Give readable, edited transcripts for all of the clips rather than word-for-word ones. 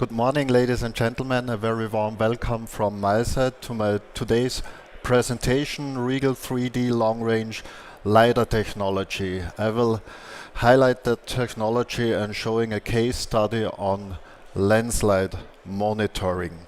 Good morning, ladies and gentlemen. A very warm welcome from my side to my today's presentation, RIEGL 3D Long Range LiDAR Technology. I will highlight that technology and showing a case study on landslide monitoring.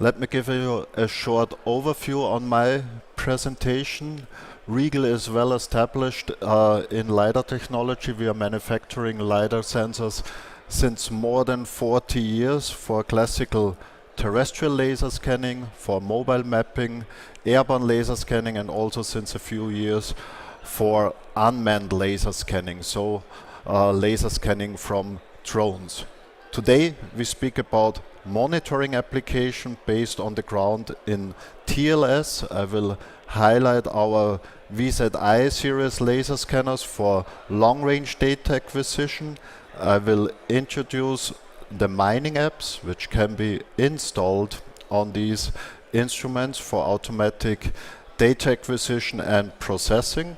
Let me give you a short overview on my presentation. RIEGL is well established in LiDAR technology. We are manufacturing LiDAR sensors since more than 40 years for classical terrestrial laser scanning, for mobile mapping, airborne laser scanning, and also since a few years for unmanned laser scanning, so laser scanning from drones. Today we speak about monitoring application based on the ground in TLS. I will highlight our VZI series laser scanners for long-range data acquisition. I will introduce the mining apps, which can be installed on these instruments for automatic data acquisition and processing.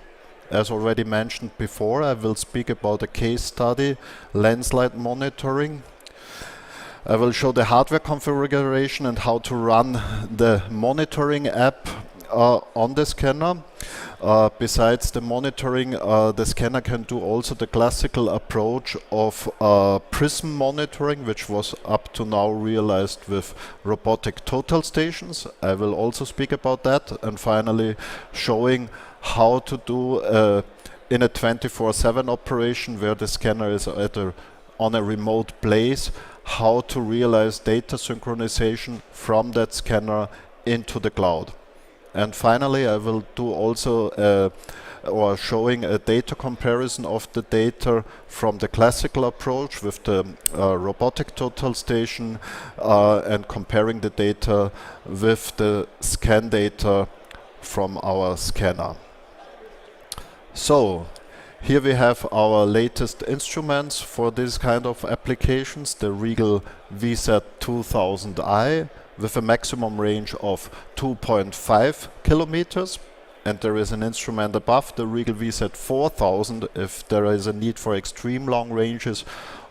As already mentioned before, I will speak about a case study, landslide monitoring. I will show the hardware configuration and how to run the monitoring app on the scanner. Besides the monitoring, the scanner can do also the classical approach of prism monitoring, which was up to now realized with robotic total stations. I will also speak about that, and finally showing how to do in a 24/7 operation where the scanner is on a remote place, how to realize data synchronization from that scanner into the cloud. And finally, I will do also showing a data comparison of the data from the classical approach with the robotic total station and comparing the data with the scan data from our scanner. So, here we have our latest instruments for this kind of applications, the RIEGL VZ2000i with a maximum range of 2.5 kilometers. And there is an instrument above, the RIEGL VZ4000, if there is a need for extreme long ranges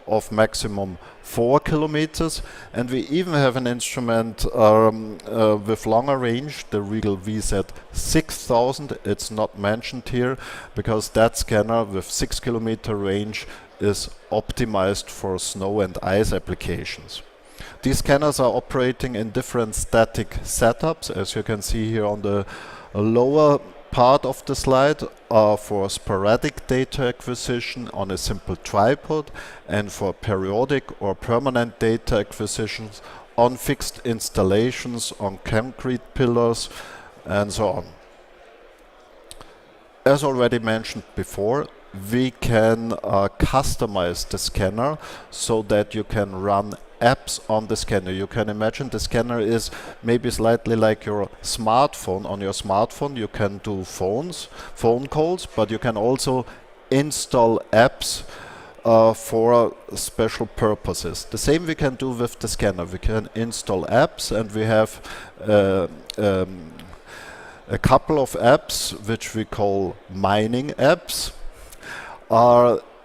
of maximum 4 kilometers. And we even have an instrument with longer range, the RIEGL VZ6000. It's not mentioned here because that scanner with 6 kilometer range is optimized for snow and ice applications. These scanners are operating in different static setups, as you can see here on the lower part of the slide, for sporadic data acquisition on a simple tripod, and for periodic or permanent data acquisitions on fixed installations, on concrete pillars, and so on. As already mentioned before, we can customize the scanner so that you can run apps on the scanner. You can imagine the scanner is maybe slightly like your smartphone. On your smartphone you can do phone calls, but you can also install apps for special purposes. The same we can do with the scanner. We can install apps, and we have a couple of apps which we call mining apps.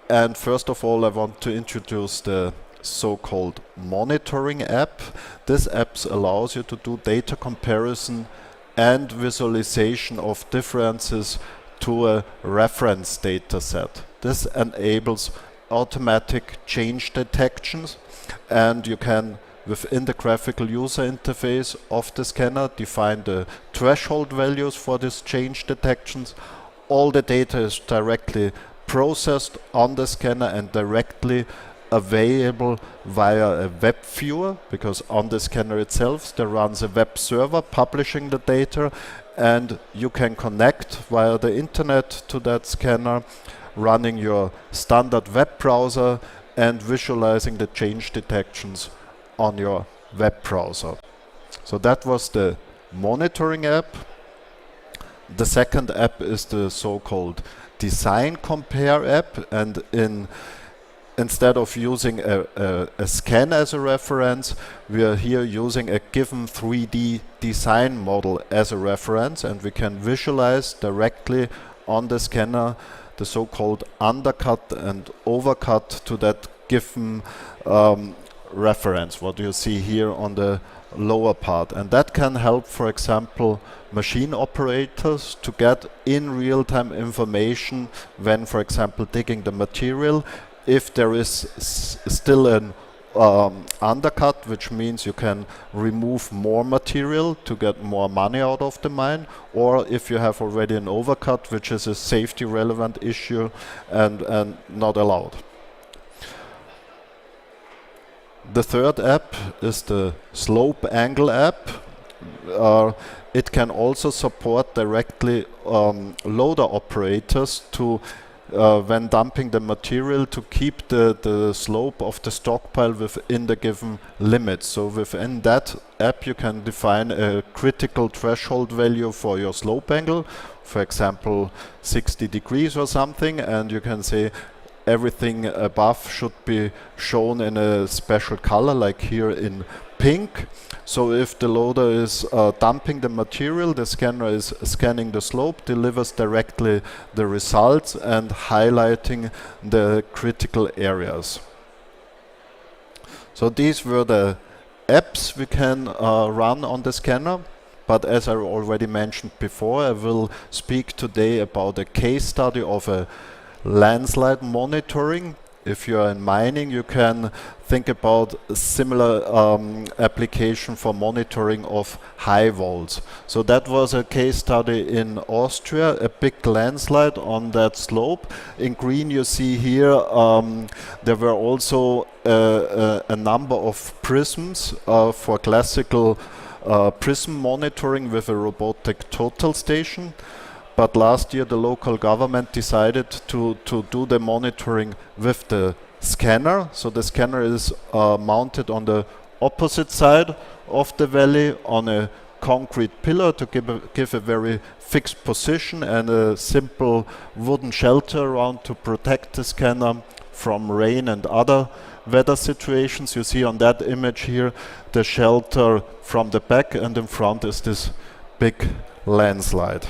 And first of all, I want to introduce the so-called monitoring app. This app allows you to do data comparison and visualization of differences to a reference data set. This enables automatic change detections, and you can, within the graphical user interface of the scanner, define the threshold values for these change detections. All the data is directly processed on the scanner and directly available via a web viewer, because on the scanner itself there runs a web server publishing the data, and you can connect via the internet to that scanner, running your standard web browser and visualizing the change detections on your web browser. So that was the monitoring app. The second app is the so-called design compare app, and instead of using a scan as a reference, we are here using a given 3D design model as a reference, and we can visualize directly on the scanner the so-called undercut and overcut to that given reference, what you see here on the lower part. And that can help, for example, machine operators to get in real-time information when, for example, digging the material. If there is still an undercut, which means you can remove more material to get more money out of the mine, or if you have already an overcut, which is a safety relevant issue and not allowed. The third app is the slope angle app. It can also support directly loader operators to when dumping the material to keep the slope of the stockpile within the given limits. So within that app you can define a critical threshold value for your slope angle, for example 60 degrees or something, and you can say everything above should be shown in a special color, like here in pink. So if the loader is dumping the material, the scanner is scanning the slope, delivers directly the results and highlighting the critical areas. So these were the apps we can run on the scanner. But as I already mentioned before, I will speak today about a case study of a landslide monitoring. If you are in mining, you can think about a similar application for monitoring of high walls. So that was a case study in Austria, a big landslide on that slope. In green you see here there were also a number of prisms for classical prism monitoring with a robotic total station. But last year the local government decided to do the monitoring with the scanner. So the scanner is mounted on the opposite side of the valley on a concrete pillar to give a very fixed position and a simple wooden shelter around to protect the scanner from rain and other weather situations. You see on that image here the shelter from the back, and in front is this big landslide.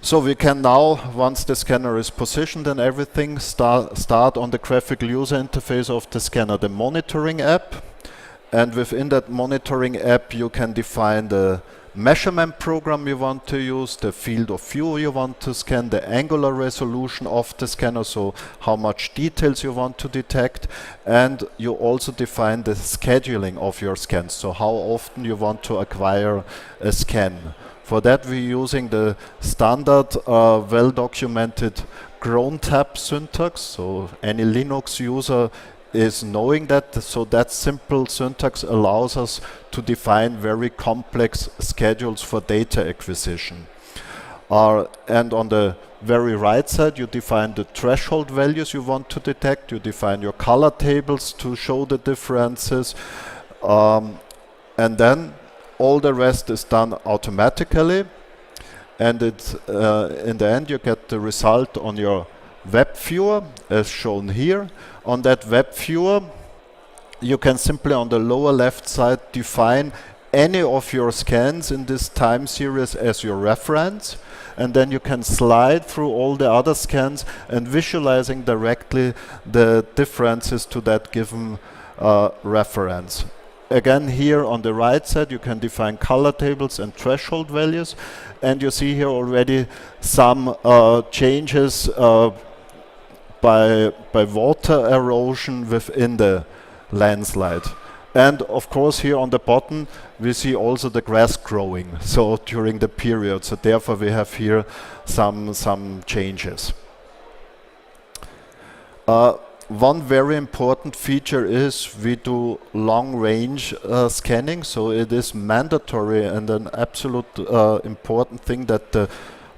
So we can now, once the scanner is positioned and everything, start on the graphical user interface of the scanner, the monitoring app. And within that monitoring app you can define the measurement program you want to use, the field of view you want to scan, the angular resolution of the scanner, so how much details you want to detect, and you also define the scheduling of your scans, so how often you want to acquire a scan. For that we're using the standard well-documented cron tab syntax, so any Linux user is knowing that, so that simple syntax allows us to define very complex schedules for data acquisition. And on the very right side you define the threshold values you want to detect, you define your color tables to show the differences, and then all the rest is done automatically, and it's in the end you get the result on your web viewer as shown here. On that web viewer you can simply on the lower left side define any of your scans in this time series as your reference, and then you can slide through all the other scans and visualizing directly the differences to that given reference. Again, here on the right side you can define color tables and threshold values, and you see here already some changes by water erosion within the landslide. And of course here on the bottom we see also the grass growing, so during the period, so therefore we have here some changes. One very important feature is we do long range scanning, so it is mandatory and an absolute important thing that the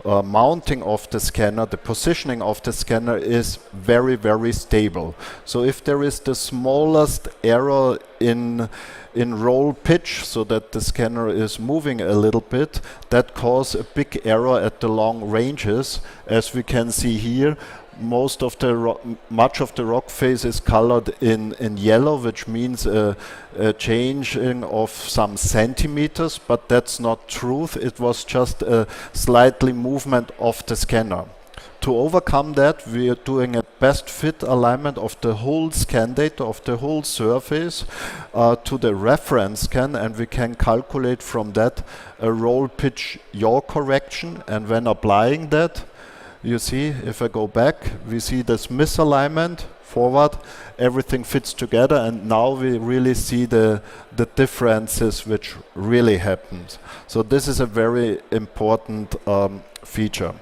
mounting of the scanner, the positioning of the scanner is very, very stable. So if there is the smallest error in roll pitch, so that the scanner is moving a little bit, that causes a big error at the long ranges. As we can see here, much of the rock face is colored in yellow, which means a changing of some centimeters, but that's not truth. It was just a slightly movement of the scanner. To overcome that, we are doing a best fit alignment of the whole scan data, of the whole surface to the reference scan, and we can calculate from that a roll pitch yaw correction. And when applying that, you see, if I go back, we see this misalignment forward, everything fits together, and now we really see the differences which really happens. So this is a very important feature.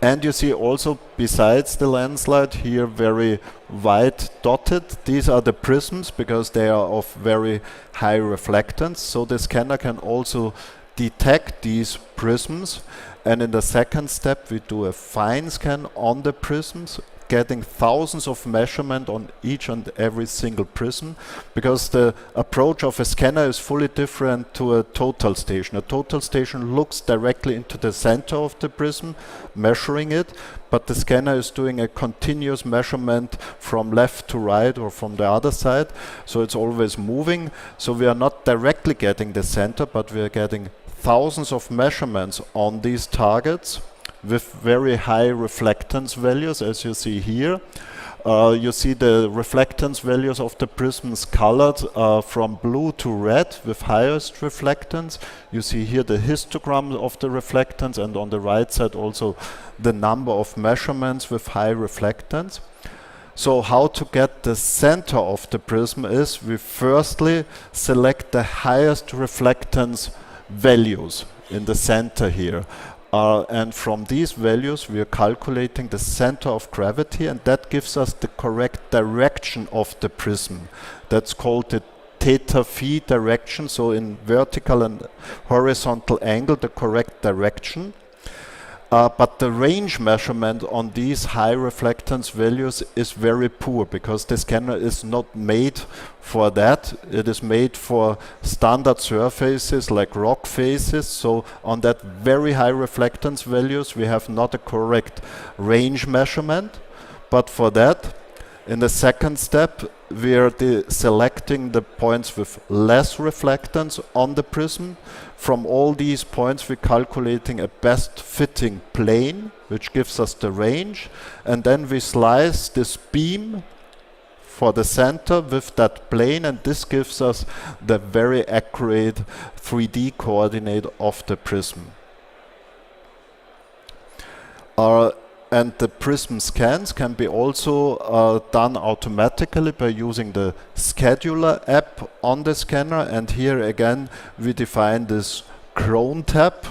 And you see also, besides the landslide here, very white dotted, these are the prisms because they are of very high reflectance. So the scanner can also detect these prisms. And in the second step, we do a fine scan on the prisms, getting thousands of measurements on each and every single prism, because the approach of a scanner is fully different to a total station. A total station looks directly into the center of the prism, measuring it, but the scanner is doing a continuous measurement from left to right or from the other side, so it's always moving. So we are not directly getting the center, but we are getting thousands of measurements on these targets with very high reflectance values, as you see here. You see the reflectance values of the prisms colored from blue to red with highest reflectance. You see here the histogram of the reflectance, and on the right side also the number of measurements with high reflectance. So how to get the center of the prism is we firstly select the highest reflectance values in the center here. And from these values we are calculating the center of gravity, and that gives us the correct direction of the prism. That's called the theta phi direction, so in vertical and horizontal angle the correct direction. But the range measurement on these high reflectance values is very poor, because the scanner is not made for that. It is made for standard surfaces like rock faces. So on that very high reflectance values we have not a correct range measurement. But for that, in the second step, we are selecting the points with less reflectance on the prism. From all these points we're calculating a best fitting plane, which gives us the range, and then we slice this beam for the center with that plane, and this gives us the very accurate 3D coordinate of the prism. And the prism scans can be also done automatically by using the scheduler app on the scanner. And here again we define this chrome tab.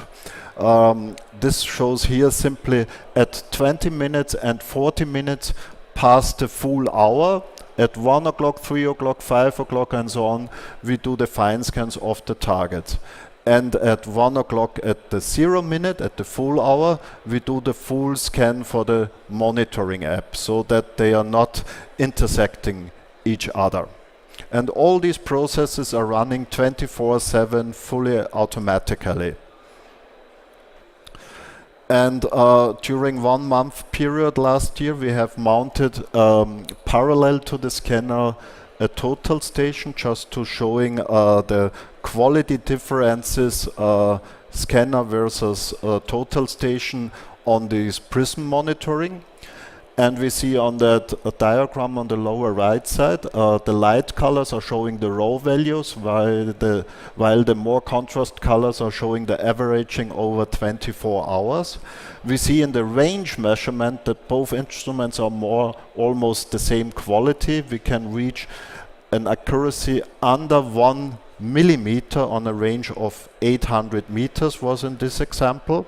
This shows here simply at 20 minutes and 40 minutes past the full hour. At 1 o'clock, 3 o'clock, 5 o'clock and so on, we do the fine scans of the targets. And at 1 o'clock at the 0 minute, at the full hour, we do the full scan for the monitoring app, so that they are not intersecting each other. And all these processes are running 24/7 fully automatically. And during 1 month period last year, we have mounted parallel to the scanner a total station, just to showing the quality differences scanner versus total station on this prism monitoring. And we see on that diagram on the lower right side, the light colors are showing the raw values, while the more contrast colors are showing the averaging over 24 hours. We see in the range measurement that both instruments are almost the same quality. We can reach an accuracy under 1 millimeter on a range of 800 meters was in this example.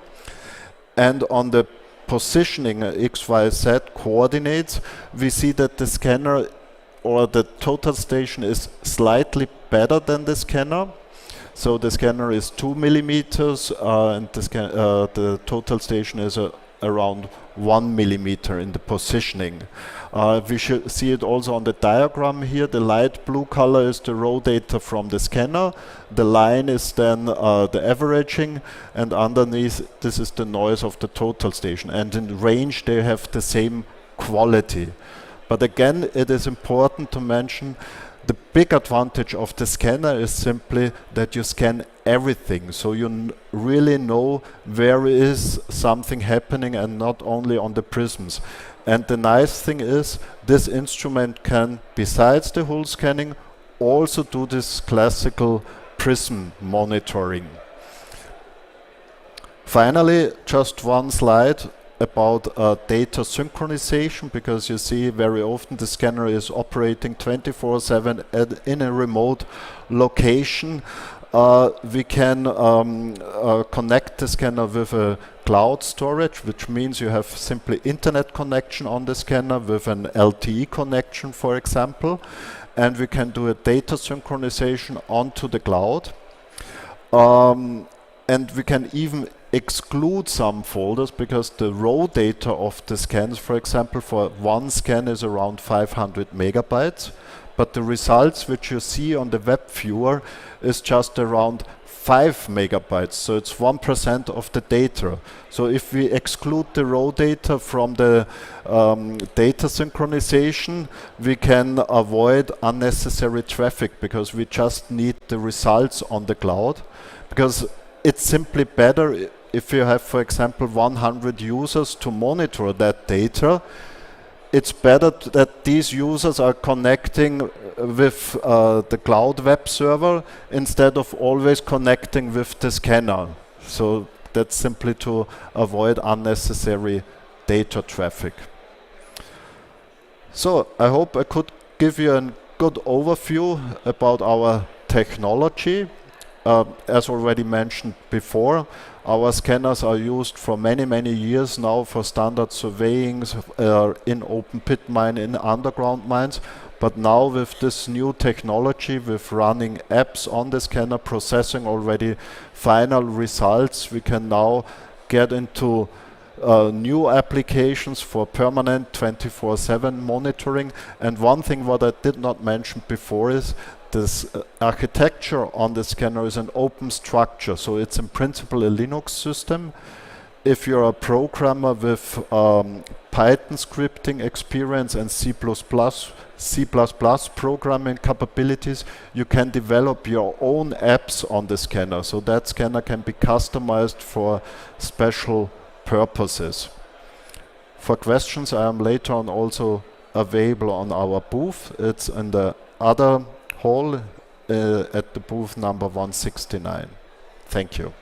And on the positioning XYZ coordinates, we see that the scanner or the total station is slightly better than the scanner. So the scanner is 2 millimeters and the total station is around 1 millimeter in the positioning. We should see it also on the diagram here. The light blue color is the raw data from the scanner. The line is then the averaging, and underneath this is the noise of the total station. And in range they have the same quality. But again, it is important to mention the big advantage of the scanner is simply that you scan everything, so you really know where is something happening and not only on the prisms. And the nice thing is this instrument can, besides the hull scanning, also do this classical prism monitoring. Finally, just one slide about data synchronization, because you see very often the scanner is operating 24/7 in a remote location. We can connect the scanner with a cloud storage, which means you have simply internet connection on the scanner with an LTE connection, for example, and we can do a data synchronization onto the cloud. And we can even exclude some folders, because the raw data of the scans, for example, for one scan is around 500 megabytes, but the results which you see on the web viewer is just around 5 megabytes, so it's 1% of the data. So if we exclude the raw data from the data synchronization, we can avoid unnecessary traffic, because we just need the results on the cloud. Because it's simply better if you have, for example, 100 users to monitor that data. It's better that these users are connecting with the cloud web server instead of always connecting with the scanner. So that's simply to avoid unnecessary data traffic. So I hope I could give you a good overview about our technology. As already mentioned before, our scanners are used for many, many years now for standard surveying in open pit mine, in underground mines. But now with this new technology, with running apps on the scanner, processing already final results, we can now get into new applications for permanent 24/7 monitoring. And one thing what I did not mention before is this architecture on the scanner is an open structure, so it's in principle a Linux system. If you're a programmer with Python scripting experience and C++ programming capabilities, you can develop your own apps on the scanner, so that scanner can be customized for special purposes. For questions, I am later on also available on our booth. It's in the other hall at the booth number 169. Thank you.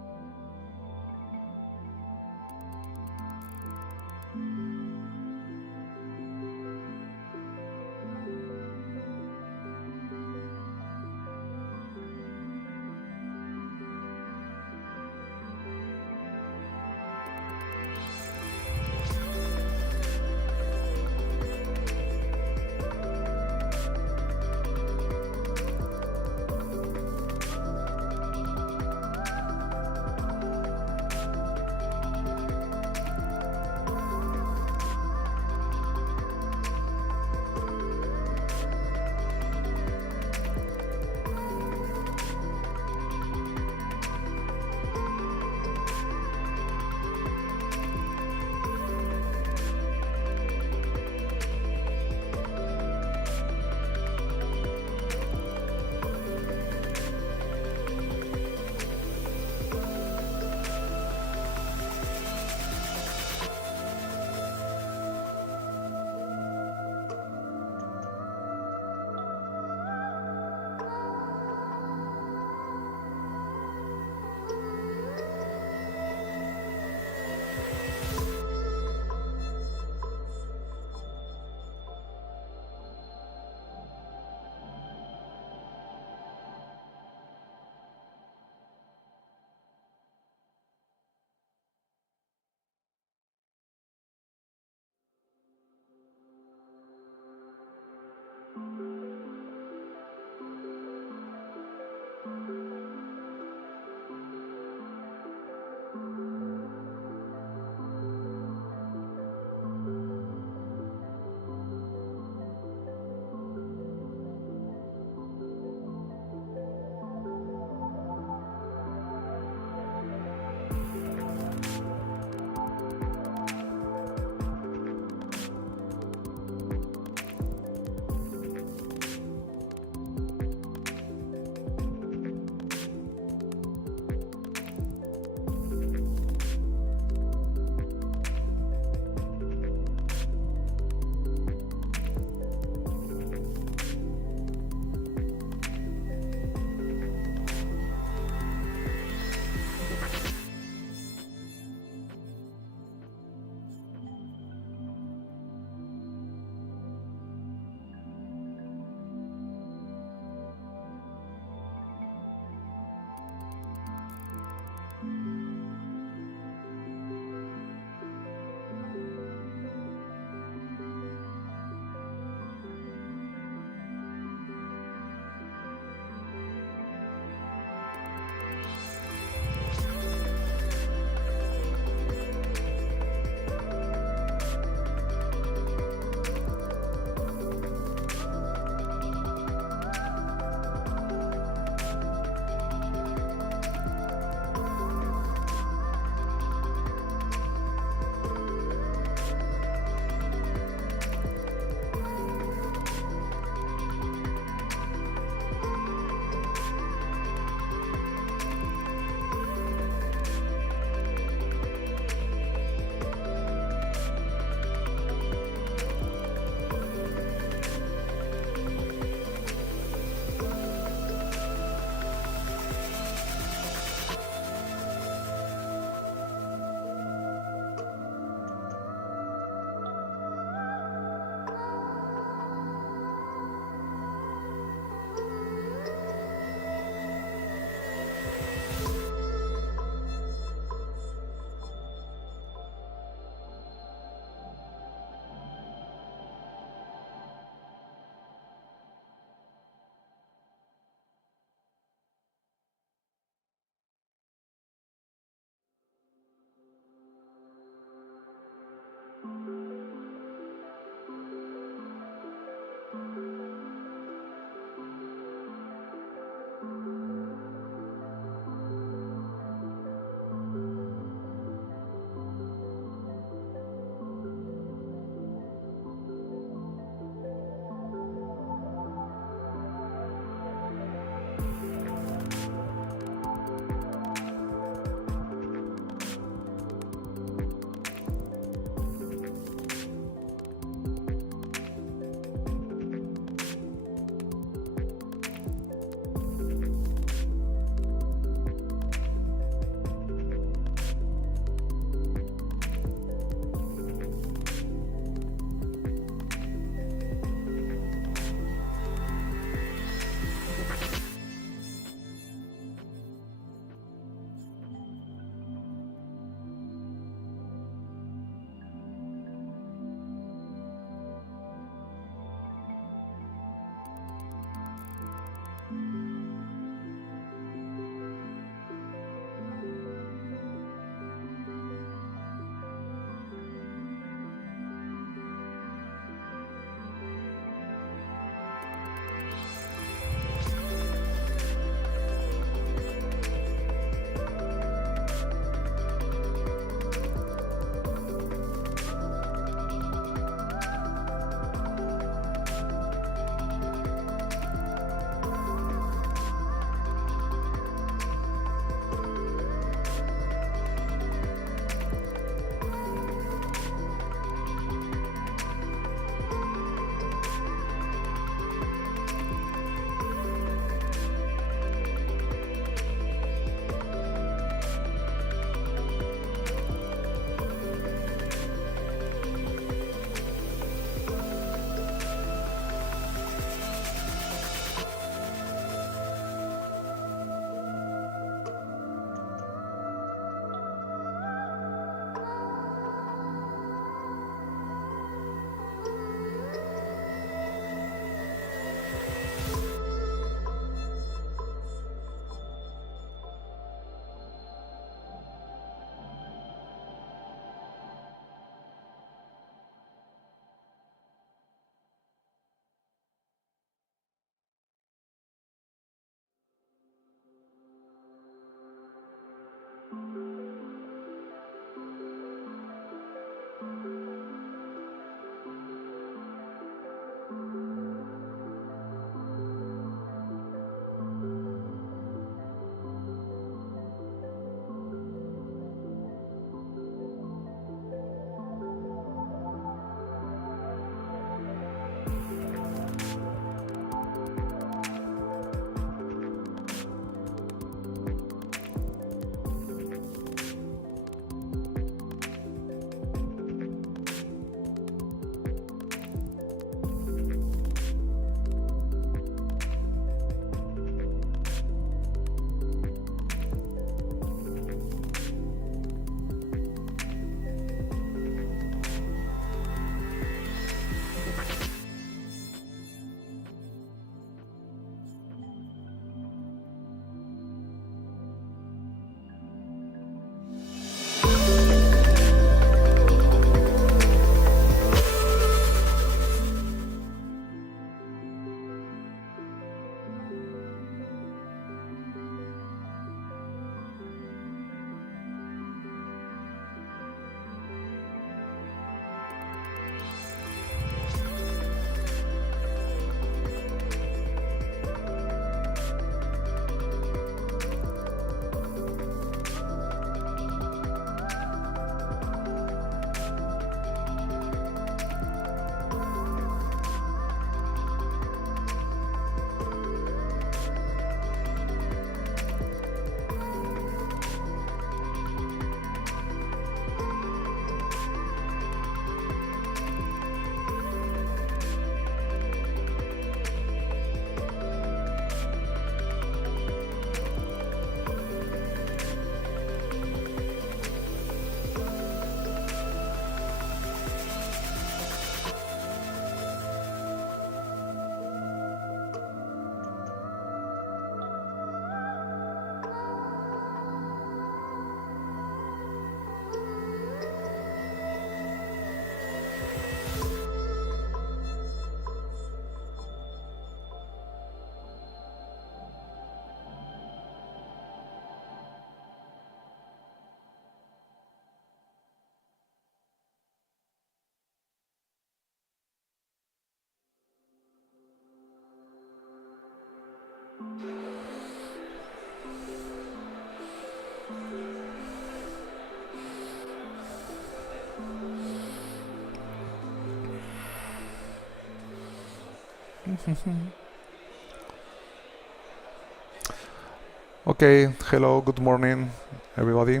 Okay, hello, good morning, everybody.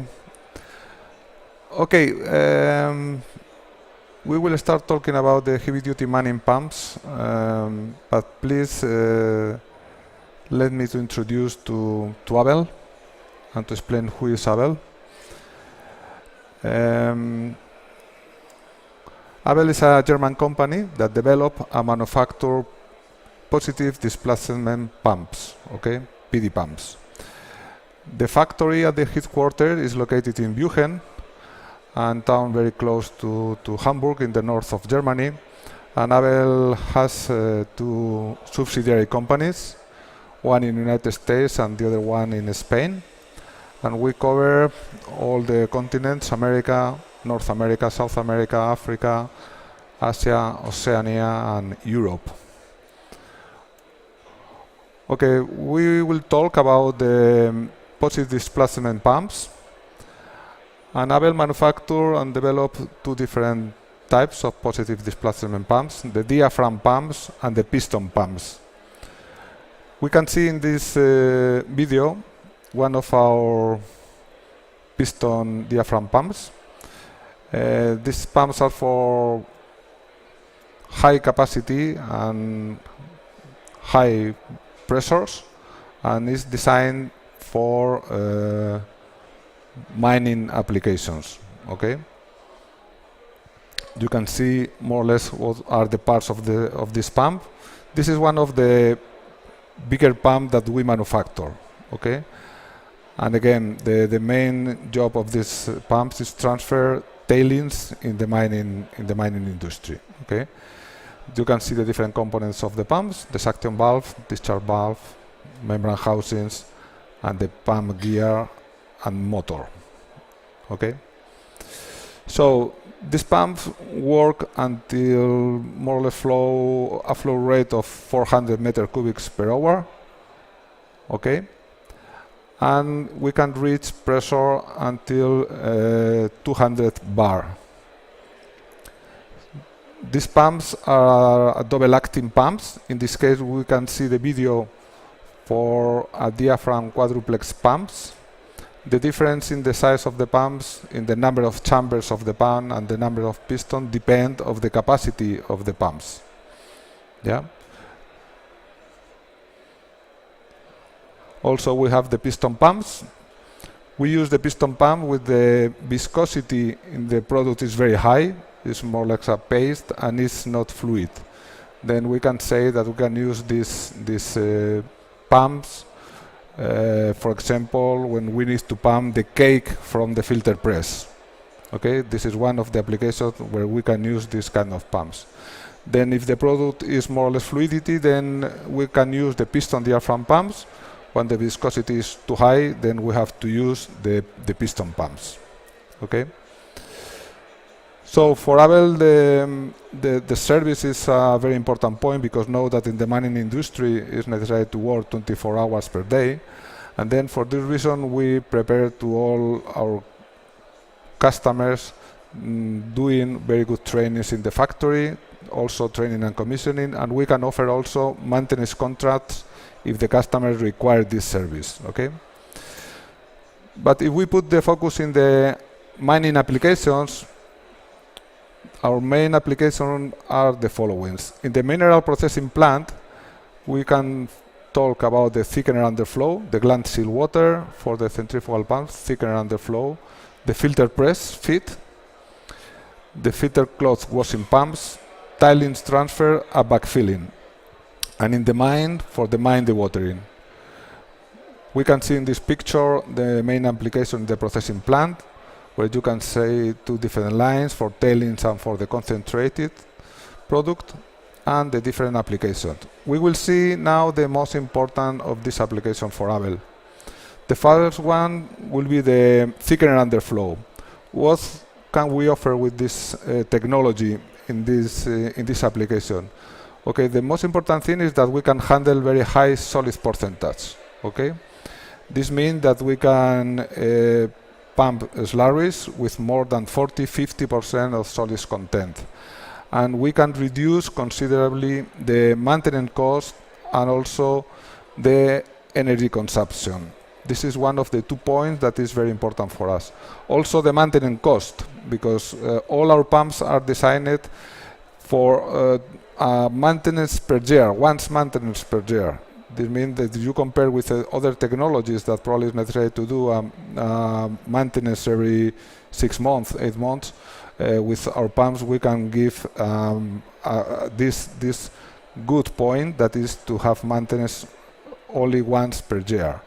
Okay, we will start talking about the heavy-duty mining pumps, but please let me to introduce to ABEL and to explain who is ABEL. ABEL is a German company that developed and manufacture positive displacement pumps, okay, PD pumps. The factory at the headquarters is located in Büchen, a town very close to Hamburg in the north of Germany. And ABEL has two subsidiary companies, one in the United States and the other one in Spain. And we cover all the continents: America, North America, South America, Africa, Asia, Oceania, and Europe. Okay, we will talk about the positive displacement pumps. And ABEL manufacture and develop two different types of positive displacement pumps: the diaphragm pumps and the piston pumps. We can see in this video one of our piston diaphragm pumps. These pumps are for high capacity and high pressures, and is designed for mining applications. Okay, you can see more or less what are the parts of this pump. This is one of the bigger pump that we manufacture. Okay, and again, the main job of these pumps is transfer tailings in the mining industry. Okay, you can see the different components of the pumps: the suction valve, discharge valve, membrane housings, and the pump gear and motor. Okay, so these pumps work until more or less a flow rate of 400 meter cubics per hour. Okay, and we can reach pressure until 200 bar. These pumps are double acting pumps. In this case, we can see the video for a diaphragm quadruplex pumps. The difference in the size of the pumps, in the number of chambers of the pump and the number of pistons depend on the capacity of the pumps. Yeah. Also, we have the piston pumps. We use the piston pump with the viscosity in the product is very high. It's more like a paste and it's not fluid. Then we can say that we can use these pumps, for example, when we need to pump the cake from the filter press. Okay, this is one of the applications where we can use this kind of pumps. Then if the product is more or less fluidity, then we can use the piston diaphragm pumps. When the viscosity is too high, then we have to use the piston pumps. Okay. So for ABEL, the service is a very important point, because know that in the mining industry it's necessary to work 24 hours per day. And then for this reason, we prepare to all our customers doing very good trainings in the factory, also training and commissioning, and we can offer also maintenance contracts if the customers require this service. Okay. But if we put the focus in the mining applications, our main applications are the following. In the mineral processing plant, we can talk about the thickener underflow, the gland seal water for the centrifugal pumps, thickener underflow, the filter press feed, the filter cloth washing pumps, tailings transfer, and backfilling. And in the mine, for the mine dewatering. We can see in this picture the main application in the processing plant, where you can see two different lines for tailings and for the concentrated product, and the different applications. We will see now the most important of this application for ABEL. The first one will be the thickener underflow. What can we offer with this technology in this application? Okay, the most important thing is that we can handle very high solid percentage. Okay, This means that we can pump slurries with more than 40–50% of solids content. And we can reduce considerably the maintenance cost and also the energy consumption. This is one of the 2 points that is very important for us. Also the maintenance cost, because all our pumps are designed for maintenance per year, once maintenance per year. This means that if you compare with other technologies that probably is necessary to do maintenance every 6 months, 8 months, with our pumps we can give this good point, that is to have maintenance only once per year.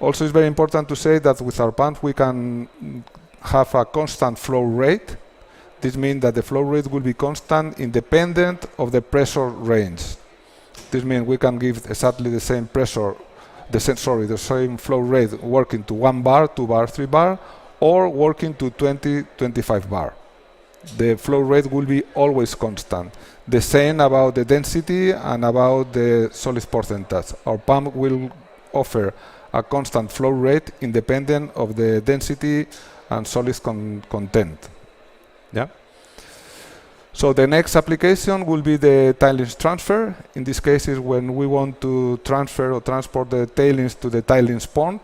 Also, it's very important to say that with our pumps we can have a constant flow rate. This means that the flow rate will be constant independent of the pressure range. This means we can give exactly the same pressure, the same flow rate working to 1 bar, 2 bar, 3 bar, or working to 20–25 bar. The flow rate will be always constant. The same about the density and about the solid percentage. Our pump will offer a constant flow rate independent of the density and solid content. Yeah. So the next application will be the tailings transfer. In this case is when we want to transfer or transport the tailings to the tailings pond,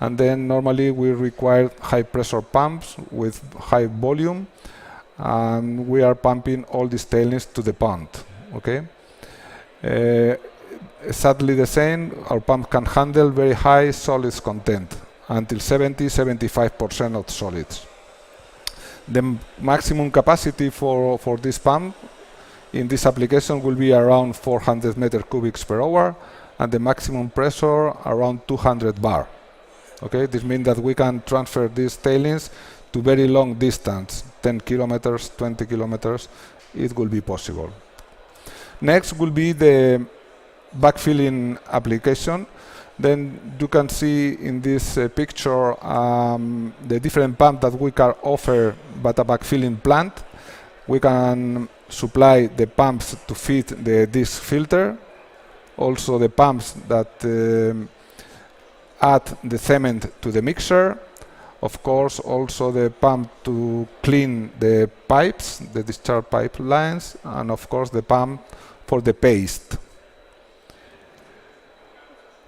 and then normally we require high pressure pumps with high volume, and we are pumping all these tailings to the pond. Okay. Exactly the same, our pump can handle very high solids content, until 70–75% of solids. The maximum capacity for this pump in this application will be around 400 meters cubic per hour, and the maximum pressure around 200 bar. Okay, this means that we can transfer these tailings to very long distance, 10 kilometers, 20 kilometers, it will be possible. Next will be the backfilling application. Then you can see in this picture the different pumps that we can offer but a backfilling plant. We can supply the pumps to feed the disc filter, also the pumps that add the cement to the mixer, of course also the pump to clean the pipes, the discharge pipelines, and of course the pump for the paste.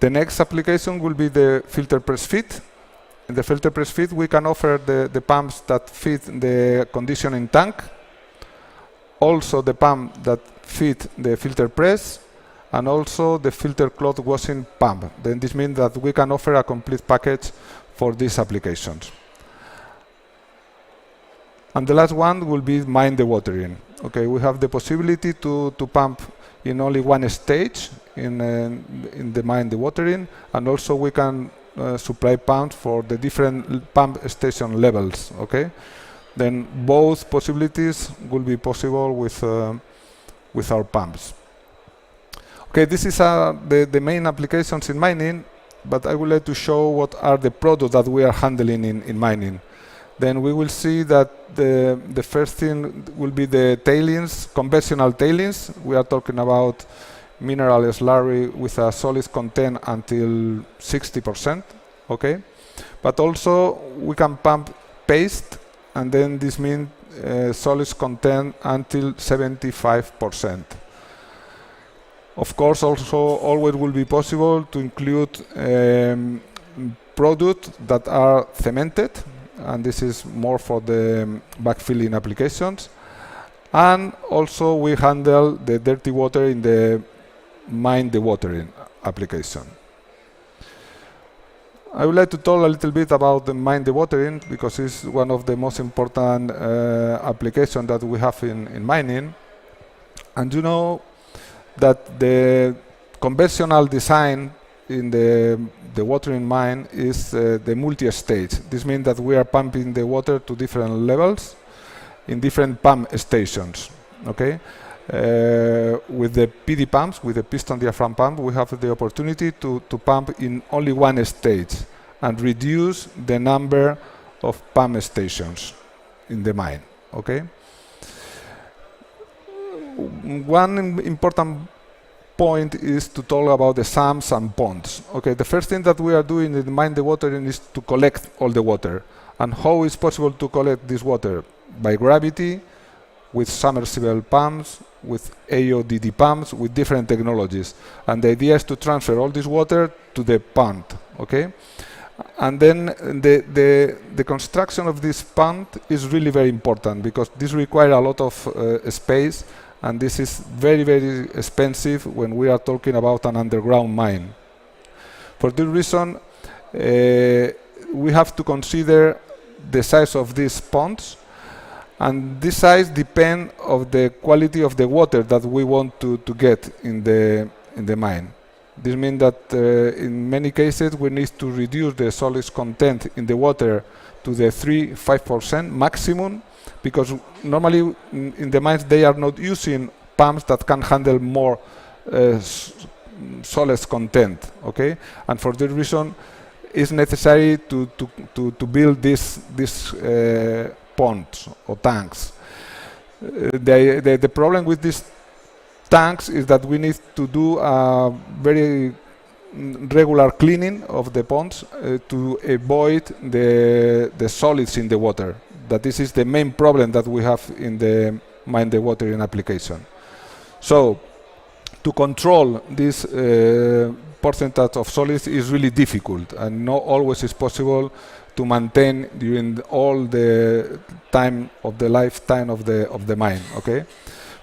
The next application will be the filter press feed. In the filter press feed we can offer the pumps that feed the conditioning tank, also the pump that feed the filter press, and also the filter cloth washing pump. Then this means that we can offer a complete package for these applications. And the last one will be mine dewatering. Okay, we have the possibility to pump in only one stage in the mine dewatering, and also we can supply pumps for the different pump station levels. Okay, then both possibilities will be possible with our pumps. Okay, this is the main applications in mining, but I would like to show what are the products that we are handling in mining. Then we will see that the first thing will be the tailings, conventional tailings. We are talking about mineral slurry with a solid content until 60%, okay? But also we can pump paste, and then this means solids content until 75%. Of course, also always will be possible to include products that are cemented, and this is more for the backfilling applications. And also we handle the dirty water in the mine dewatering application. I would like to talk a little bit about the mine dewatering because it's one of the most important applications that we have in mining. And you know that the conventional design in the watering mine is the multi-stage. This means that we are pumping the water to different levels in different pump stations. Okay, with the PD pumps, with the piston diaphragm pump, we have the opportunity to pump in only one stage and reduce the number of pump stations in the mine. Okay. One important point is to talk about the sumps and ponds. Okay, the first thing that we are doing in mine dewatering is to collect all the water. And how is possible to collect this water? By gravity, with submersible pumps, with AODD pumps, with different technologies. And the idea is to transfer all this water to the pond. Okay, and then the construction of this pond is really very important because this requires a lot of space, and this is very, very expensive when we are talking about an underground mine. For this reason, we have to consider the size of these ponds, and this size depends on the quality of the water that we want to get in the mine. This means that in many cases we need to reduce the solids content in the water to the 3–5% maximum, because normally in the mines they are not using pumps that can handle more solids content. Okay, and for this reason it's necessary to build these ponds or tanks. The problem with these tanks is that we need to do a very regular cleaning of the ponds to avoid the solids in the water. That this is the main problem that we have in the mine dewatering application. So to control this percentage of solids is really difficult, and not always is possible to maintain during all the time of the lifetime of the mine. Okay,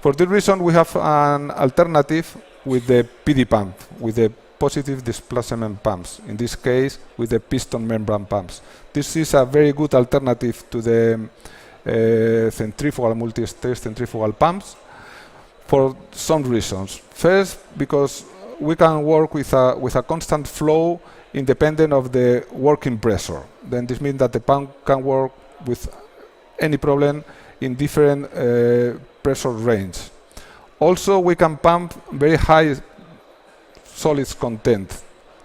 for this reason we have an alternative with the PD pump, with the positive displacement pumps, in this case with the piston membrane pumps. This is a very good alternative to the centrifugal, multi-stage centrifugal pumps for some reasons. First, because we can work with a constant flow independent of the working pressure. Then this means that the pump can work with any problem in different pressure range. Also, we can pump very high solids content.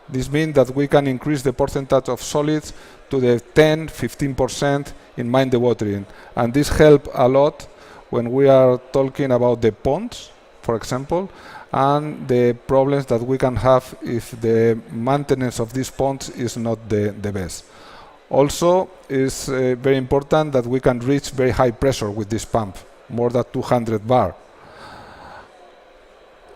This means that we can increase the percentage of solids to the 10–15% in mine dewatering, and this helps a lot when we are talking about the ponds, for example, and the problems that we can have if the maintenance of these ponds is not the best. Also, it's very important that we can reach very high pressure with this pump, more than 200 bar.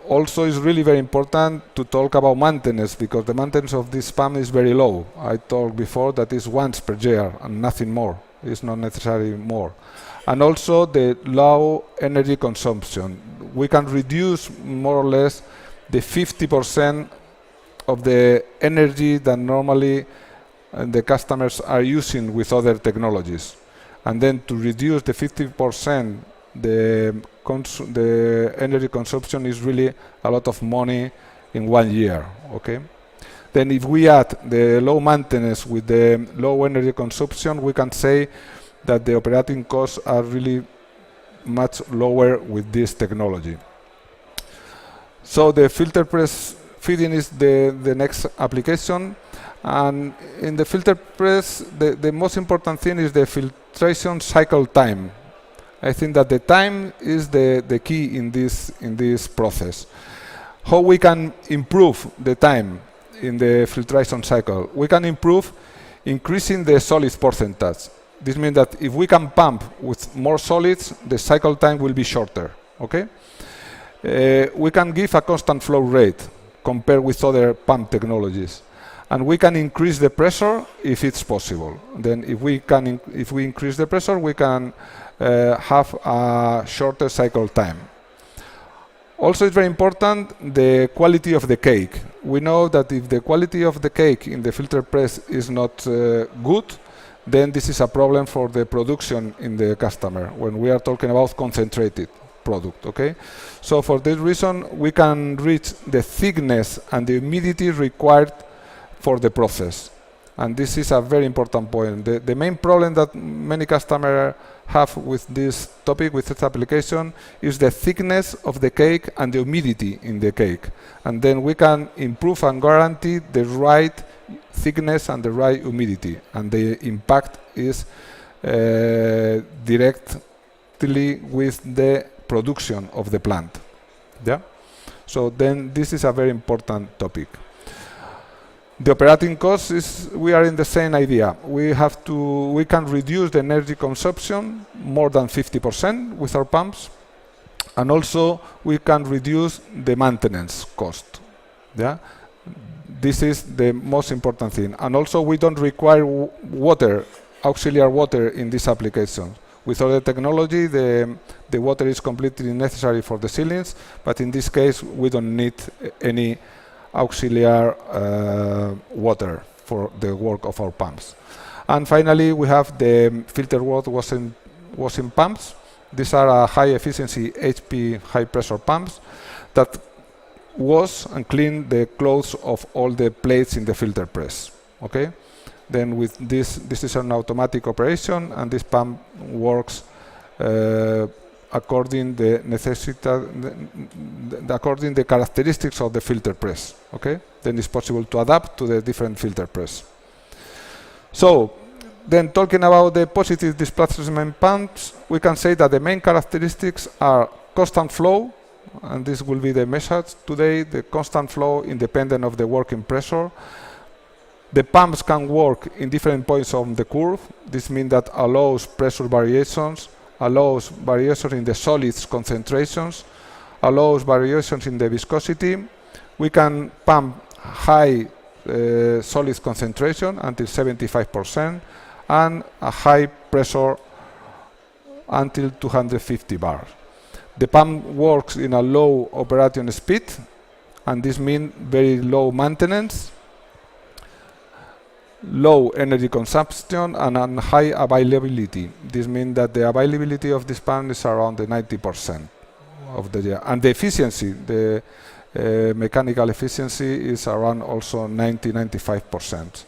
Also, it's really very important to talk about maintenance, because the maintenance of this pump is very low. I told before that is once per year and nothing more. It's not necessary more. And also the low energy consumption. We can reduce more or less the 50% of the energy that normally the customers are using with other technologies. And then to reduce the 50%, the energy consumption is really a lot of money in 1 year. Okay. Then if we add the low maintenance with the low energy consumption, we can say that the operating costs are really much lower with this technology. So the filter press feeding is the next application, and in the filter press the most important thing is the filtration cycle time. I think that the time is the key in this process. How we can improve the time in the filtration cycle? We can improve increasing the solids percentage. This means that if we can pump with more solids, the cycle time will be shorter. Okay? We can give a constant flow rate compared with other pump technologies, and we can increase the pressure if it's possible. Then, if we increase the pressure, we can have a shorter cycle time. Also, it's very important the quality of the cake. We know that if the quality of the cake in the filter press is not good, then this is a problem for the production in the customer when we are talking about concentrated product. Okay, so for this reason we can reach the thickness and the humidity required for the process, and this is a very important point. The main problem that many customers have with this topic, with this application, is the thickness of the cake and the humidity in the cake, and then we can improve and guarantee the right thickness and the right humidity, and the impact is directly with the production of the plant. Yeah. So then this is a very important topic. The operating cost is, we are in the same idea. We can reduce the energy consumption more than 50% with our pumps, and also we can reduce the maintenance cost. Yeah, this is the most important thing. And also we don't require water, auxiliary water in this application. With other technology, the water is completely necessary for the sealings, but in this case we don't need any auxiliary water for the work of our pumps. And finally, we have the filter washing pumps. These are high efficiency HP high pressure pumps that wash and clean the clothes of all the plates in the filter press. Okay. Then with this is an automatic operation, and this pump works according the characteristics of the filter press. Okay, then it's possible to adapt to the different filter press. So, then talking about the positive displacement pumps, we can say that the main characteristics are constant flow, and this will be the message today: the constant flow independent of the working pressure. The pumps can work in different points on the curve. This means that allows pressure variations, allows variations in the solids concentrations, allows variations in the viscosity. We can pump high solid concentration until 75% and a high pressure until 250 bars. The pump works in a low operating speed, and this means very low maintenance, low energy consumption, and high availability. This means that the availability of this pump is around the 90% of the year. And the efficiency, the mechanical efficiency is around also 90-95%.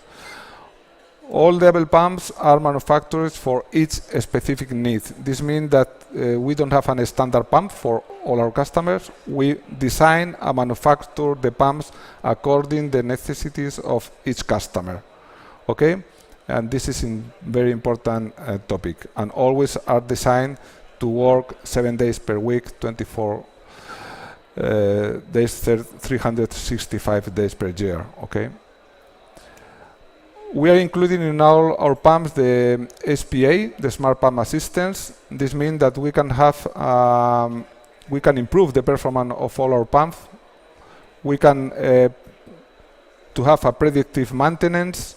All the ABEL pumps are manufactured for each specific need. This means that we don't have a standard pump for all our customers. We design and manufacture the pumps according to the necessities of each customer. Okay, and this is a very important topic, and always are designed to work 7 days per week, 24 days, 365 days per year. Okay. We are including in all our pumps the SPA, the Smart Pump Assistance. This means that we can have, we can improve the performance of all our pumps. We can to have a predictive maintenance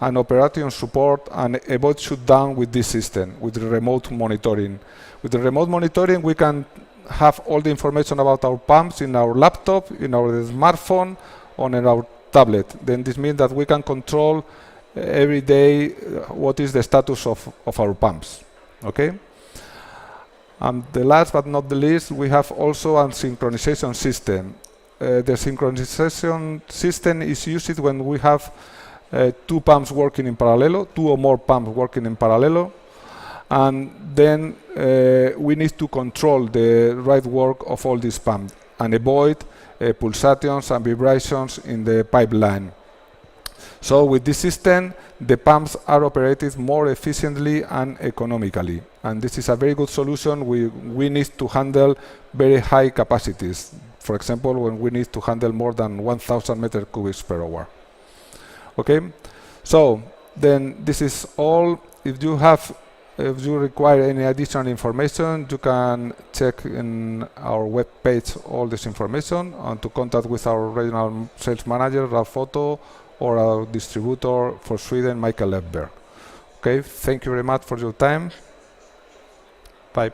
and operation support and avoid shutdown with this system, with the remote monitoring. With the remote monitoring, we can have all the information about our pumps in our laptop, in our smartphone, or in our tablet. Then this means that we can control every day what is the status of our pumps. Okay? And the last but not the least, we have also a synchronization system. The synchronization system is used when we have two pumps working in parallel, two or more pumps working in parallel, and then we need to control the right work of all these pumps and avoid pulsations and vibrations in the pipeline. So with this system, the pumps are operated more efficiently and economically, and this is a very good solution. We need to handle very high capacities. For example, when we need to handle more than 1,000 meters cubic per hour. Okay, so then this is all. If you require any additional information, you can check in our web page all this information, and to contact with our regional sales manager, Ralph Otto, or our distributor for Sweden, Michael Ledberg. Okay, thank you very much for your time. Bye.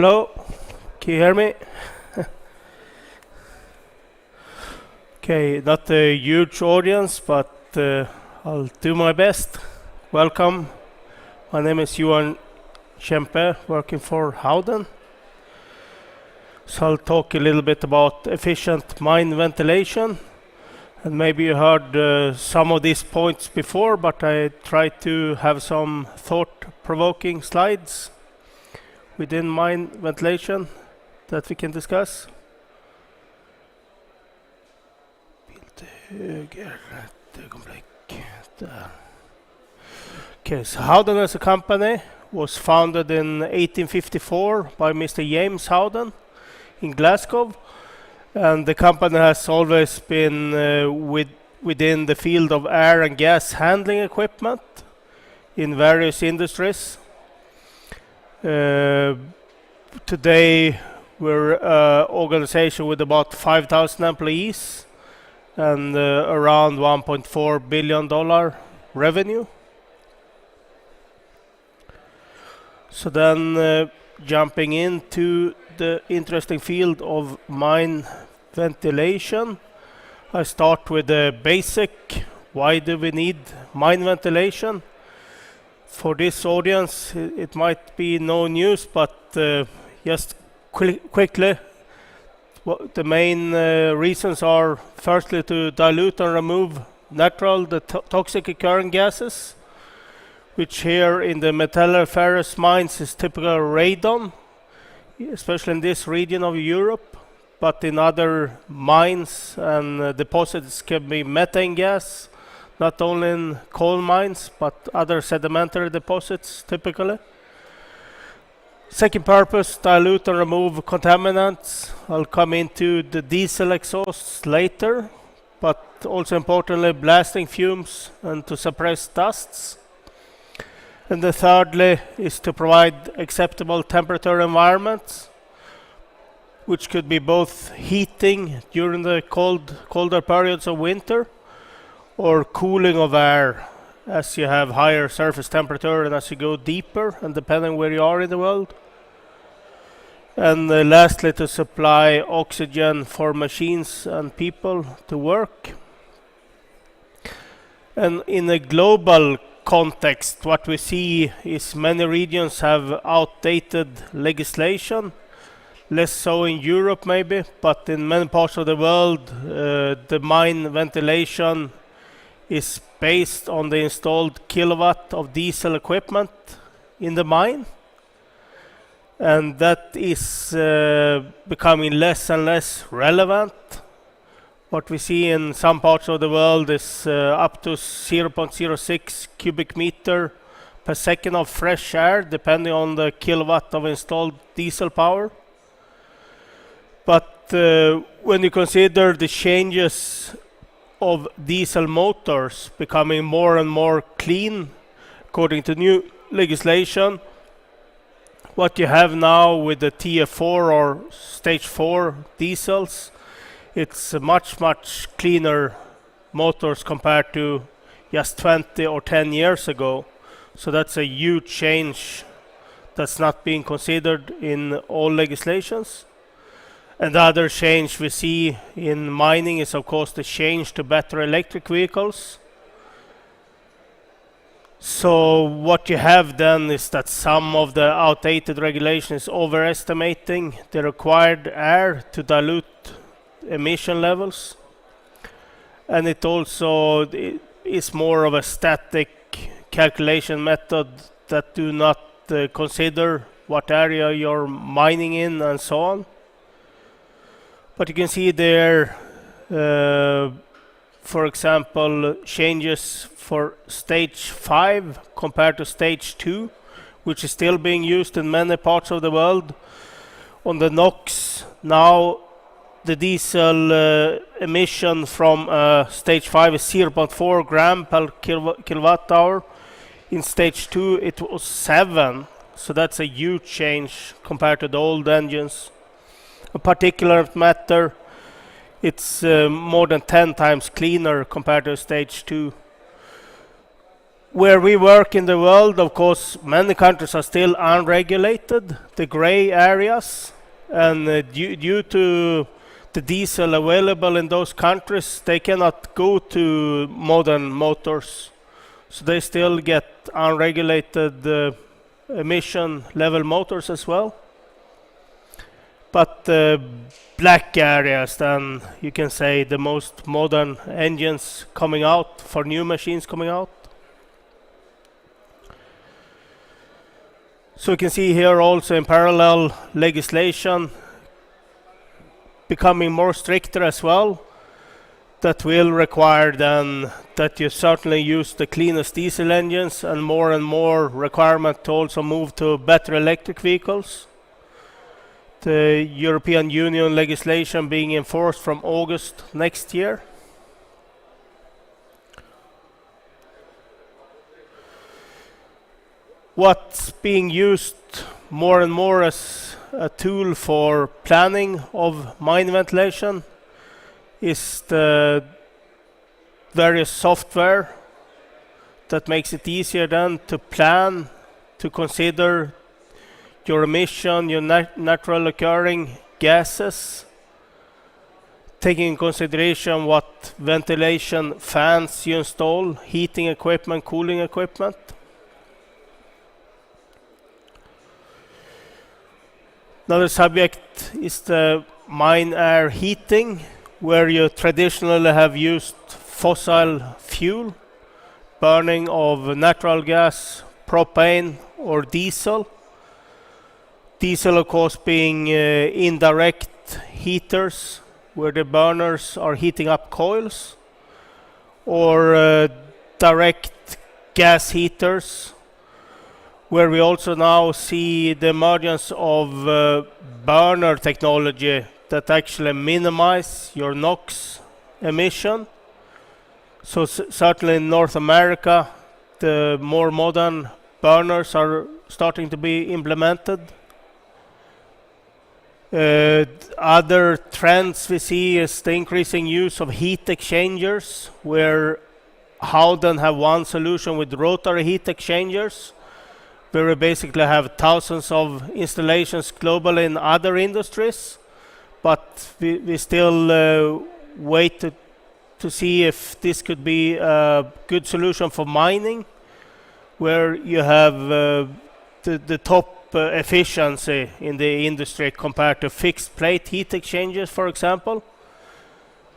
Hello, can you hear me? Okay, not a huge audience, but I'll do my best. Welcome. My name is Johan Kempe, working for Howden. So I'll talk a little bit about efficient mine ventilation. And maybe you heard some of these points before, but I try to have some thought-provoking slides within mine ventilation that we can discuss. Okay, so Howden as a company was founded in 1854 by Mr. James Howden in Glasgow, and the company has always been within the field of air and gas handling equipment in various industries. Today we're an organization with about 5,000 employees and around $1.4 billion revenue. So then jumping into the interesting field of mine ventilation, I start with the basic. Why do we need mine ventilation? For this audience, it might be no news, but just quickly, the main reasons are firstly to dilute and remove natural toxic occurring gases, which here in the metalliferous mines is typical radon, especially in this region of Europe, but in other mines and deposits can be methane gas, not only in coal mines, but other sedimentary deposits typically. Second purpose, dilute and remove contaminants. I'll come into the diesel exhausts later, but also importantly, blasting fumes and to suppress dusts. And the thirdly is to provide acceptable temperature environments, which could be both heating during the colder periods of winter, or cooling of air as you have higher surface temperature and as you go deeper, and depending where you are in the world. And lastly, to supply oxygen for machines and people to work. And in a global context, what we see is many regions have outdated legislation, less so in Europe maybe, but in many parts of the world, the mine ventilation is based on the installed kilowatt of diesel equipment in the mine, and that is becoming less and less relevant. What we see in some parts of the world is up to 0.06 cubic meter per second of fresh air, depending on the kilowatt of installed diesel power. But when you consider the changes of diesel motors becoming more and more clean, according to new legislation, what you have now with the TF4 or stage 4 diesels, it's much cleaner motors compared to just 20 or 10 years ago. So that's a huge change that's not being considered in all legislations. And the other change we see in mining is of course the change to battery electric vehicles. So what you have then is that some of the outdated regulation is overestimating the required air to dilute emission levels. And it also is more of a static calculation method that do not consider what area you're mining in and so on. But you can see there, for example, changes for stage 5 compared to stage 2, which is still being used in many parts of the world. On the NOx, now the diesel emission from stage 5 is 0.4 gram per kilowatt hour. In stage 2 it was 7, so that's a huge change compared to the old engines. A particulate matter, it's more than 10 times cleaner compared to stage 2. where we work in the world, of course, many countries are still unregulated, the gray areas, and due to the diesel available in those countries, they cannot go to modern motors. So they still get unregulated emission level motors as well. But the black areas, then you can say the most modern engines coming out for new machines coming out. So you can see here also in parallel legislation becoming more stricter as well, that will require then that you certainly use the cleanest diesel engines, and more requirement to also move to better electric vehicles. The European Union legislation being enforced from August next year. What's being used more and more as a tool for planning of mine ventilation is the various software that makes it easier then to plan, to consider your emission, your natural occurring gases, taking in consideration what ventilation fans you install, heating equipment, cooling equipment. Another subject is the mine air heating, where you traditionally have used fossil fuel, burning of natural gas, propane or diesel. Diesel, of course, being indirect heaters, where the burners are heating up coils, or direct gas heaters, where we also now see the emergence of burner technology that actually minimize your NOx emission. So certainly in North America, the more modern burners are starting to be implemented. Other trends we see is the increasing use of heat exchangers, where Howden have one solution with rotary heat exchangers, where we basically have thousands of installations globally in other industries, but we still wait to see if this could be a good solution for mining, where you have the top efficiency in the industry compared to fixed plate heat exchangers, for example,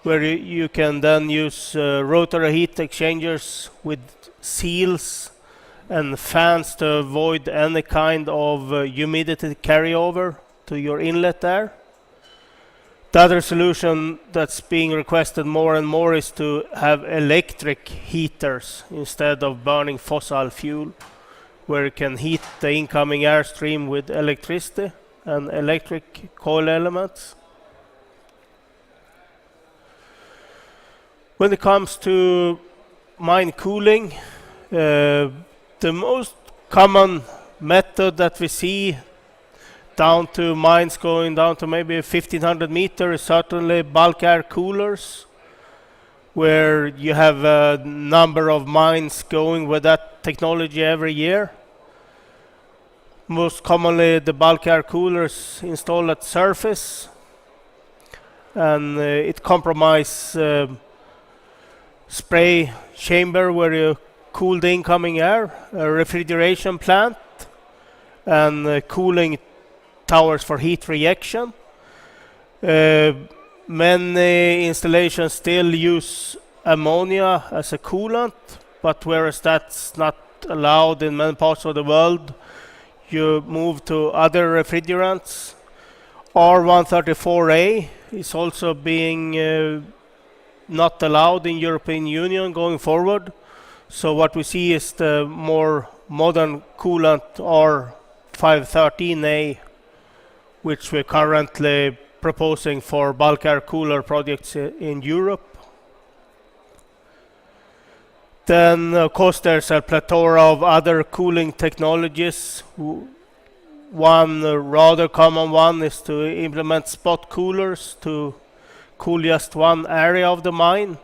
where you can then use rotary heat exchangers with seals and fans to avoid any kind of humidity carryover to your inlet air. The other solution that's being requested more and more is to have electric heaters instead of burning fossil fuel, where you can heat the incoming airstream with electricity and electric coil elements. When it comes to mine cooling, the most common method that we see down to mines going down to maybe 1500 meters is certainly bulk air coolers, where you have a number of mines going with that technology every year. Most commonly the bulk air coolers installed at surface, and it compromises spray chamber where you cool the incoming air, a refrigeration plant, and cooling towers for heat rejection. Many installations still use ammonia as a coolant, but whereas that's not allowed in many parts of the world, you move to other refrigerants. R134a is also being not allowed in European Union going forward. So what we see is the more modern coolant R513a, which we're currently proposing for bulk air cooler projects in Europe. Then, of course, there's a plethora of other cooling technologies. One rather common one is to implement spot coolers to cool just one area of the mine.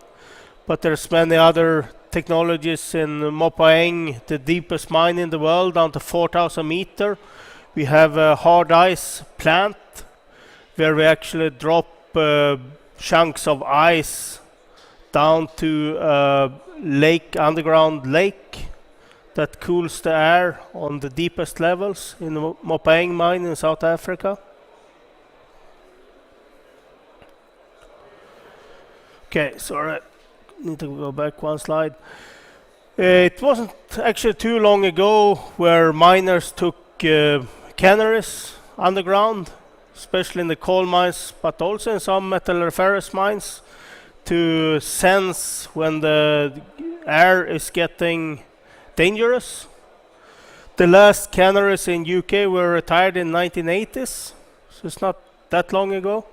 But there's many other technologies in Mopane, the deepest mine in the world, down to 4,000 meters. We have a hard ice plant where we actually drop chunks of ice down to a underground lake that cools the air on the deepest levels in the Mopane mine in South Africa. Okay, sorry, need to go back one slide. It wasn't actually too long ago where miners took canaries underground, especially in the coal mines, but also in some metalliferous mines, to sense when the air is getting dangerous. The last canaries in UK were retired in 1980s, so it's not that long ago.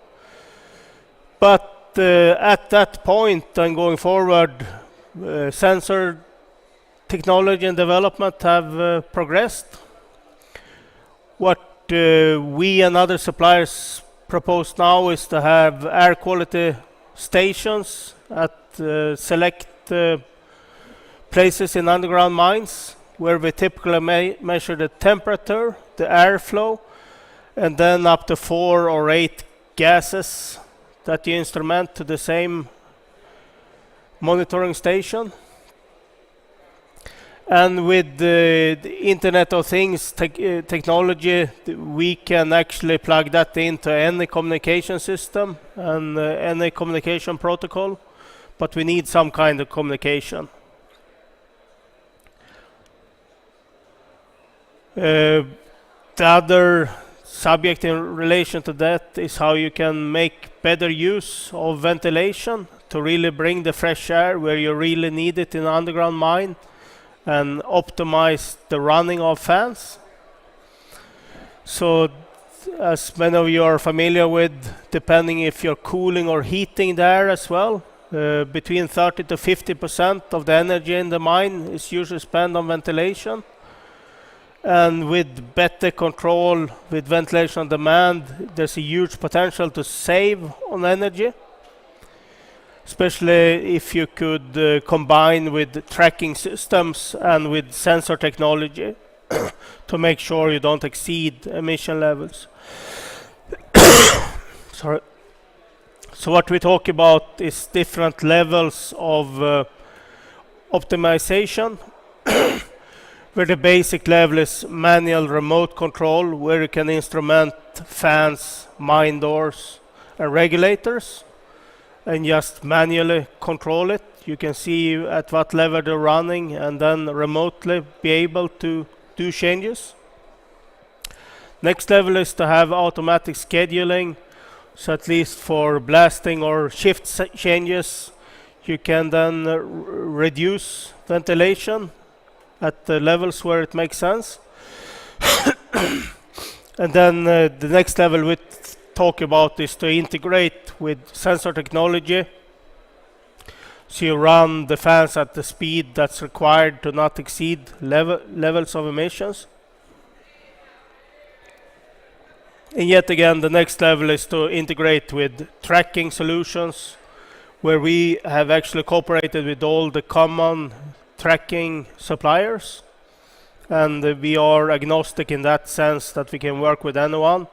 But at that point and going forward, sensor technology and development have progressed. What we and other suppliers propose now is to have air quality stations at select places in underground mines where we typically measure the temperature, the airflow, and then up to 4 or 8 gases that you instrument to the same monitoring station. And with the Internet of Things technology, we can actually plug that into any communication system and any communication protocol, but we need some kind of communication. The other subject in relation to that is how you can make better use of ventilation to really bring the fresh air where you really need it in an underground mine and optimize the running of fans. So as many of you are familiar with, depending if you're cooling or heating the air as well, between 30 to 50% of the energy in the mine is usually spent on ventilation. And with better control, with ventilation on demand, there's a huge potential to save on energy, especially if you could combine with tracking systems and with sensor technology to make sure you don't exceed emission levels. Sorry. So what we talk about is different levels of optimization. Where the basic level is manual remote control, where you can instrument fans, mine doors, and regulators, and just manually control it. You can see at what level they're running, and then remotely be able to do changes. Next level is to have automatic scheduling, so at least for blasting or shift changes, you can then reduce ventilation at the levels where it makes sense. And then the next level we talk about is to integrate with sensor technology. So you run the fans at the speed that's required to not exceed levels of emissions. And yet again, the next level is to integrate with tracking solutions, where we have actually cooperated with all the common tracking suppliers, and we are agnostic in that sense that we can work with anyone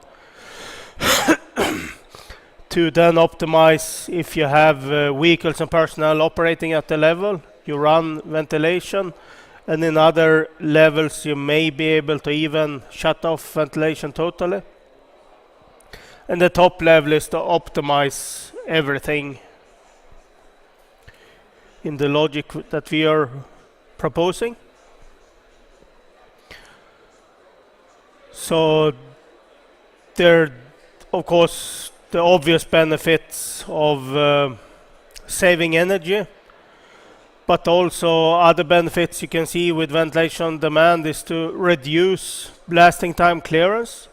to then optimize. If you have vehicles and personnel operating at the level, you run ventilation, and in other levels you may be able to even shut off ventilation totally. And the top level is to optimize everything in the logic that we are proposing. So there, of course, the obvious benefits of saving energy, but also other benefits you can see with ventilation on demand is to reduce blasting time clearance.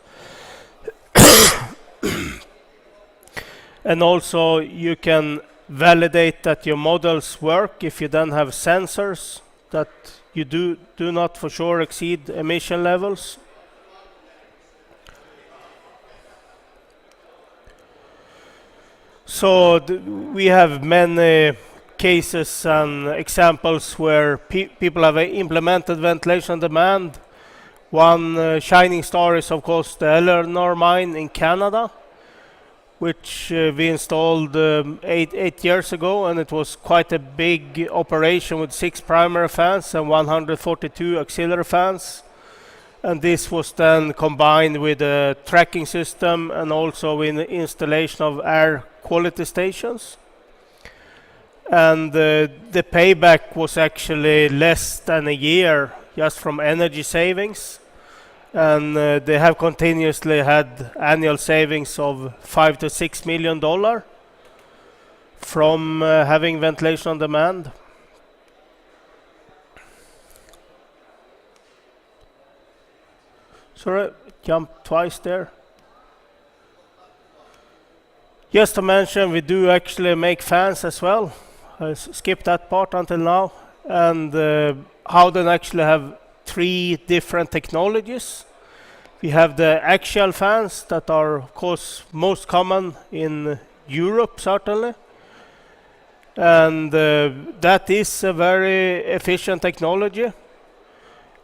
And also you can validate that your models work if you then have sensors that you do not for sure exceed emission levels. So we have many cases and examples where people have implemented ventilation on demand. One shining star is, of course, the Eleanor mine in Canada, which we installed 8 years ago, and it was quite a big operation with 6 primary fans and 142 auxiliary fans. And this was then combined with a tracking system and also in the installation of air quality stations. And the payback was actually less than a year just from energy savings. And they have continuously had annual savings of $5 to $6 million from having ventilation on demand. Sorry, jumped twice there. Just to mention, we do actually make fans as well. I skipped that part until now. And Howden actually have 3 different technologies. We have the axial fans that are, of course, most common in Europe, certainly. And that is a very efficient technology.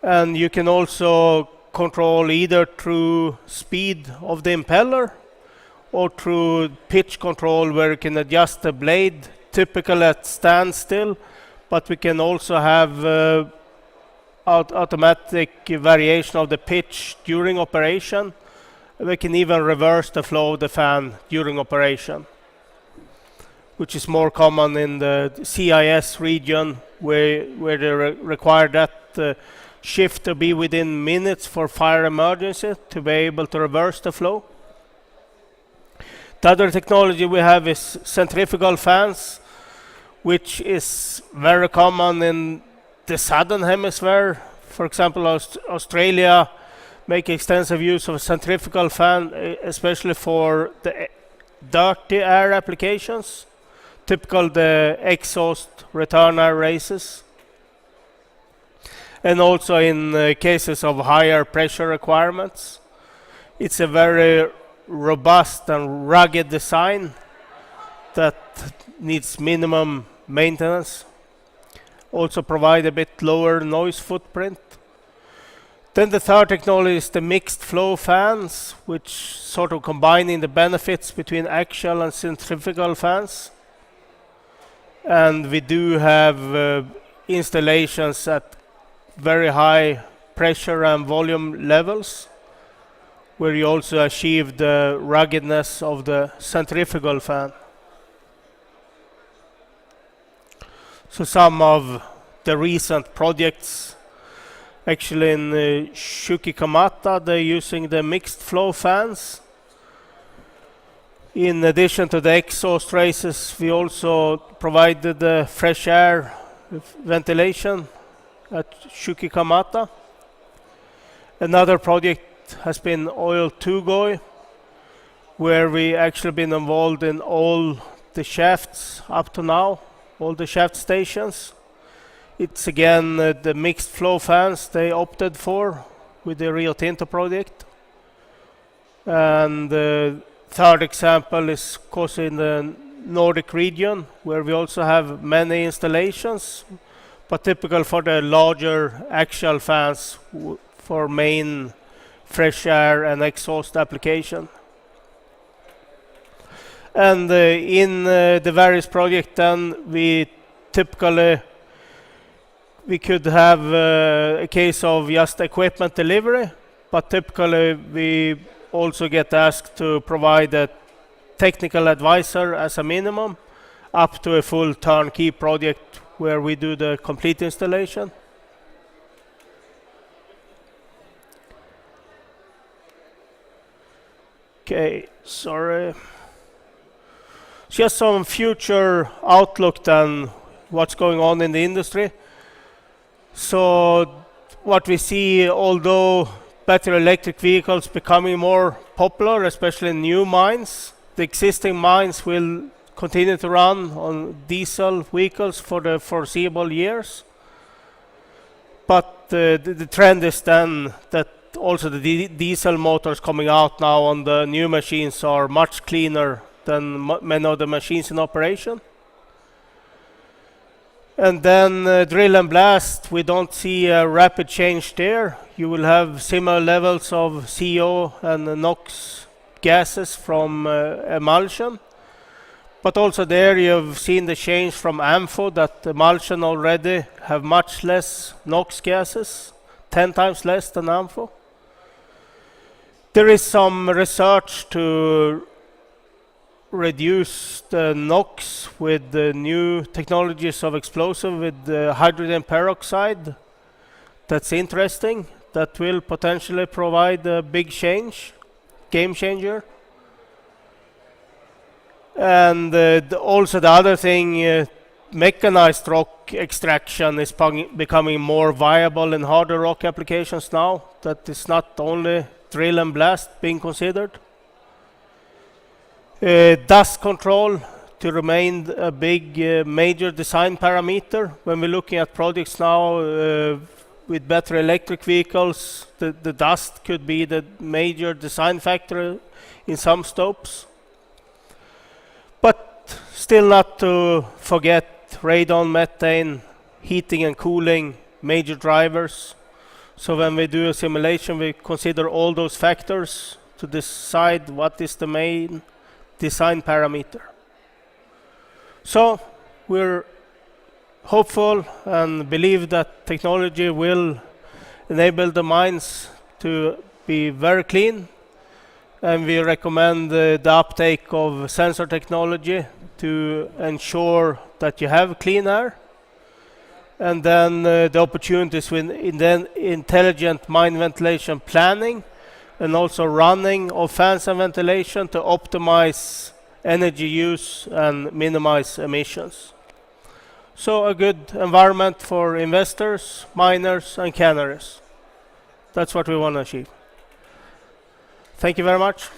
And you can also control either through speed of the impeller or through pitch control, where you can adjust the blade, typically at standstill, but we can also have automatic variation of the pitch during operation. We can even reverse the flow of the fan during operation, which is more common in the CIS region, where they require that shift to be within minutes for fire emergency to be able to reverse the flow. The other technology we have is centrifugal fans, which is very common in the southern hemisphere. For example, Australia make extensive use of a centrifugal fan, especially for the dirty air applications, typical the exhaust return air races. And also in cases of higher pressure requirements. It's a very robust and rugged design that needs minimum maintenance. Also provide a bit lower noise footprint. Then the third technology is the mixed flow fans, which sort of combining the benefits between axial and centrifugal fans. And we do have installations at very high pressure and volume levels, where you also achieve the ruggedness of the centrifugal fan. So some of the recent projects, actually in Chuquicamata, they're using the mixed flow fans. In addition to the exhaust races, we also provided the fresh air ventilation at Chuquicamata. Another project has been Oil Tugoi, where we actually been involved in all the shafts up to now, all the shaft stations. It's again the mixed flow fans they opted for with the Rio Tinto project. And the third example is of course in the Nordic region, where we also have many installations, but typical for the larger axial fans for main fresh air and exhaust application. And in the various projects then we typically could have a case of just equipment delivery, but typically we also get asked to provide a technical advisor as a minimum, up to a full turnkey project where we do the complete installation. Okay, sorry. Just some future outlook then, what's going on in the industry. So what we see, although battery electric vehicles becoming more popular, especially in new mines, the existing mines will continue to run on diesel vehicles for the foreseeable years. But the trend is then that also the diesel motors coming out now on the new machines are much cleaner than many of the machines in operation. And then drill and blast, we don't see a rapid change there. You will have similar levels of CO and NOx gases from emulsion. But also there you've seen the change from AMPHO, that emulsion already have much less NOx gases, 10 times less than AMPHO. There is some research to reduce the NOx with the new technologies of explosive with hydrogen peroxide. That's interesting. That will potentially provide a big change, game changer. And also the other thing, mechanized rock extraction is becoming more viable in harder rock applications now. That is not only drill and blast being considered. Dust control to remain a big major design parameter. When we're looking at projects now with better electric vehicles, the dust could be the major design factor in some stopes. But still not to forget radon, methane, heating and cooling, major drivers. So when we do a simulation, we consider all those factors to decide what is the main design parameter. So we're hopeful and believe that technology will enable the mines to be very clean, and we recommend the uptake of sensor technology to ensure that you have clean air, and then the opportunities in then intelligent mine ventilation planning and also running of fans and ventilation to optimize energy use and minimize emissions. So a good environment for investors, miners and canneries. That's what we want to achieve. Thank you very much.